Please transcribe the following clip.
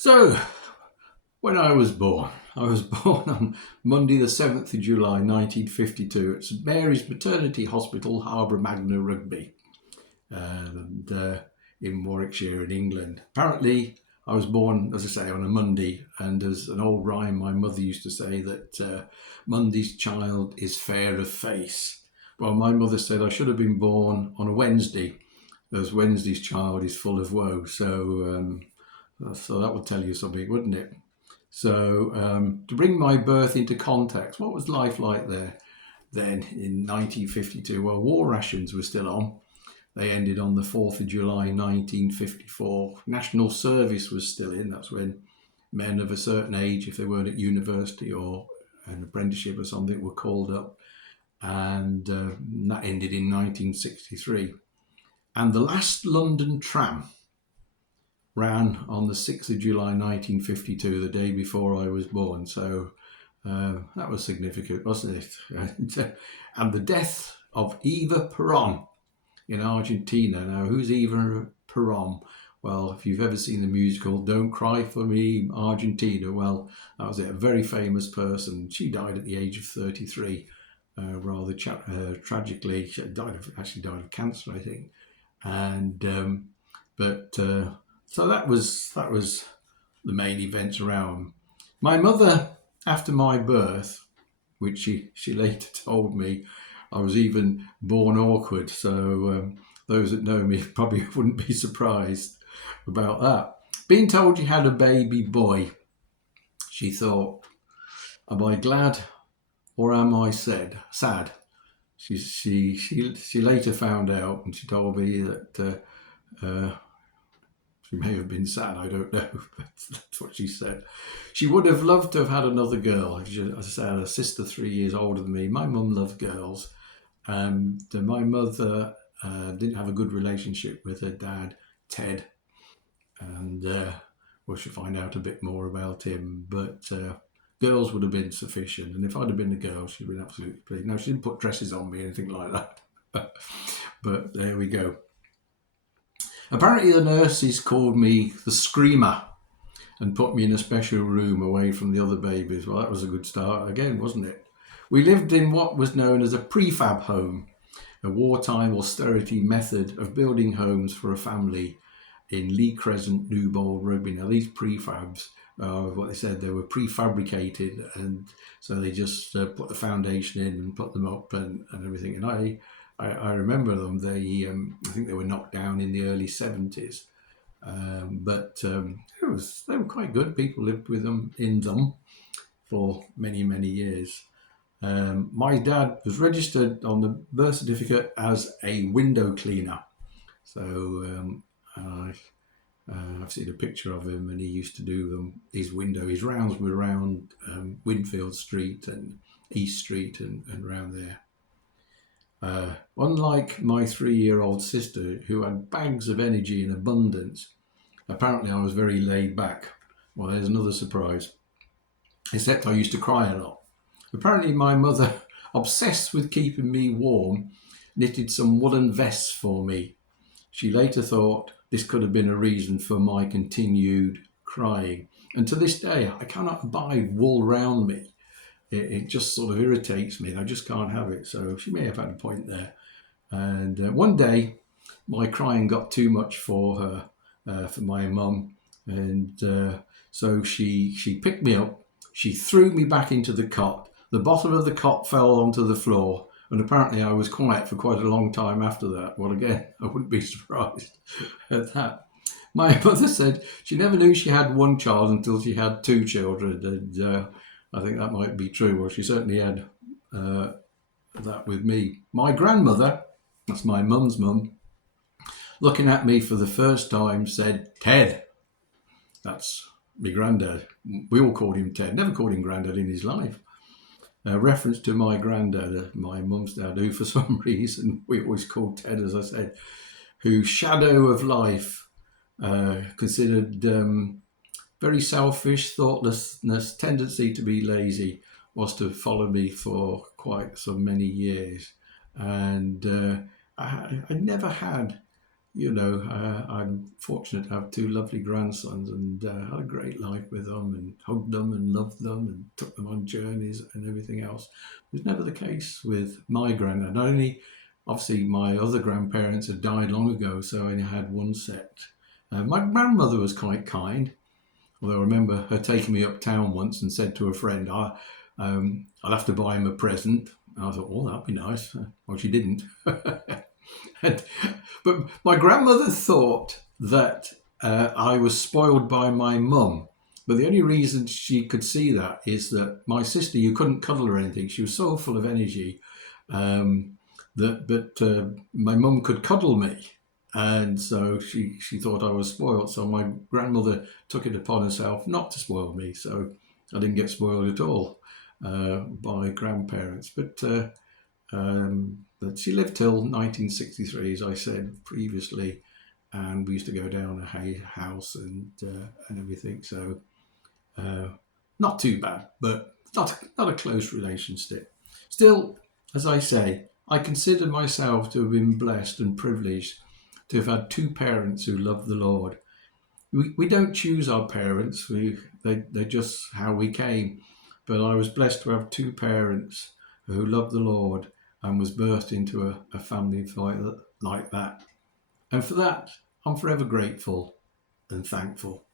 So, when I was born on Monday, the 7th of July, 1952, at St Mary's Maternity Hospital, Harbour Magna, Rugby, and in Warwickshire, in England. Apparently, I was born, as I say, on a Monday, and as an old rhyme, my mother used to say that Monday's child is fair of face. Well, my mother said I should have been born on a Wednesday, as Wednesday's child is full of woe. So that would tell you something, wouldn't it? So, to bring my birth into context, what was life like there then in 1952? Well, war rations were still on. They ended on the 4th of July 1954. National service was still in. That's when men of a certain age, if they weren't at university or an apprenticeship or something, were called up. And that ended in 1963. And the last London tram ran on the 6th of July 1952, the day before I was born. So that was significant, wasn't it? And the death of Eva Peron in Argentina. Now, who's Eva Peron? Well, if you've ever seen the musical Don't Cry for Me, Argentina, well, that was it, a very famous person. She died at the age of 33, rather tragically. She actually died of cancer, I think. And but so that was the main events around. My mother, after my birth, which she later told me, I was even born awkward. So those that know me probably wouldn't be surprised about that. Being told she had a baby boy, she thought, am I glad or am I sad? She later found out, and she told me that she may have been sad, I don't know, but that's what she said. She would have loved to have had another girl. As I said, a sister 3 years older than me. My mum loved girls. And my mother didn't have a good relationship with her dad, Ted. And we should find out a bit more about him. But girls would have been sufficient. And if I'd have been a girl, she'd have been absolutely pleased. No, she didn't put dresses on me or anything like that. But there we go. Apparently the nurses called me the screamer and put me in a special room away from the other babies. Well, that was a good start again, wasn't it? We lived in what was known as a prefab home, a wartime austerity method of building homes for a family in Lee Crescent, Newbold, Rugby. Now, these prefabs, what they said, they were prefabricated, and so they just put the foundation in and put them up and everything. And I remember them. I think they were knocked down in the early 70s. But they were quite good. People lived with them in them for many, many years. My dad was registered on the birth certificate as a window cleaner. So I've seen a picture of him, and he used to do his rounds were around Winfield Street and East Street and around there. Unlike my 3-year-old sister, who had bags of energy in abundance, apparently I was very laid back. Well, there's another surprise. Except I used to cry a lot. Apparently my mother, obsessed with keeping me warm, knitted some woolen vests for me. She later thought this could have been a reason for my continued crying. And to this day, I cannot abide wool round me. It just sort of irritates me. I just can't have it. So she may have had a point there. And one day, my crying got too much for her, for my mum. And so she picked me up. She threw me back into the cot. The bottom of the cot fell onto the floor. And apparently I was quiet for quite a long time after that. Well, again, I wouldn't be surprised at that. My mother said she never knew she had one child until she had two children. And I think that might be true. Well, she certainly had that with me. My grandmother, that's my mum's mum, looking at me for the first time, said, Ted. That's my granddad. We all called him Ted. Never called him granddad in his life. A reference to my granddad, my mum's dad, who for some reason we always called Ted, as I said, whose shadow of life considered very selfish, thoughtlessness, tendency to be lazy, was to follow me for quite so many years. And I never had I'm fortunate to have two lovely grandsons, and had a great life with them, and hugged them and loved them and took them on journeys and everything else. It was never the case with my granddad. Not only, obviously, my other grandparents had died long ago, so I only had one set. My grandmother was quite kind, although I remember her taking me uptown once and said to a friend, I'll have to buy him a present. And I thought, oh, that'd be nice. Well, she didn't. And- but my grandmother thought that I was spoiled by my mum. But the only reason she could see that is that my sister, you couldn't cuddle or anything. She was so full of energy, um, but my mum could cuddle me. And so she thought I was spoiled. So my grandmother took it upon herself not to spoil me. So I didn't get spoiled at all by grandparents. But she lived till 1963, as I said previously, and we used to go down a house and everything. So uh, not too bad, but not a close relationship. Still, as I say, I consider myself to have been blessed and privileged to have had two parents who love the Lord. We don't choose our parents; they're just how we came. But I was blessed to have two parents who loved the Lord and was birthed into a family like that. And for that, I'm forever grateful and thankful.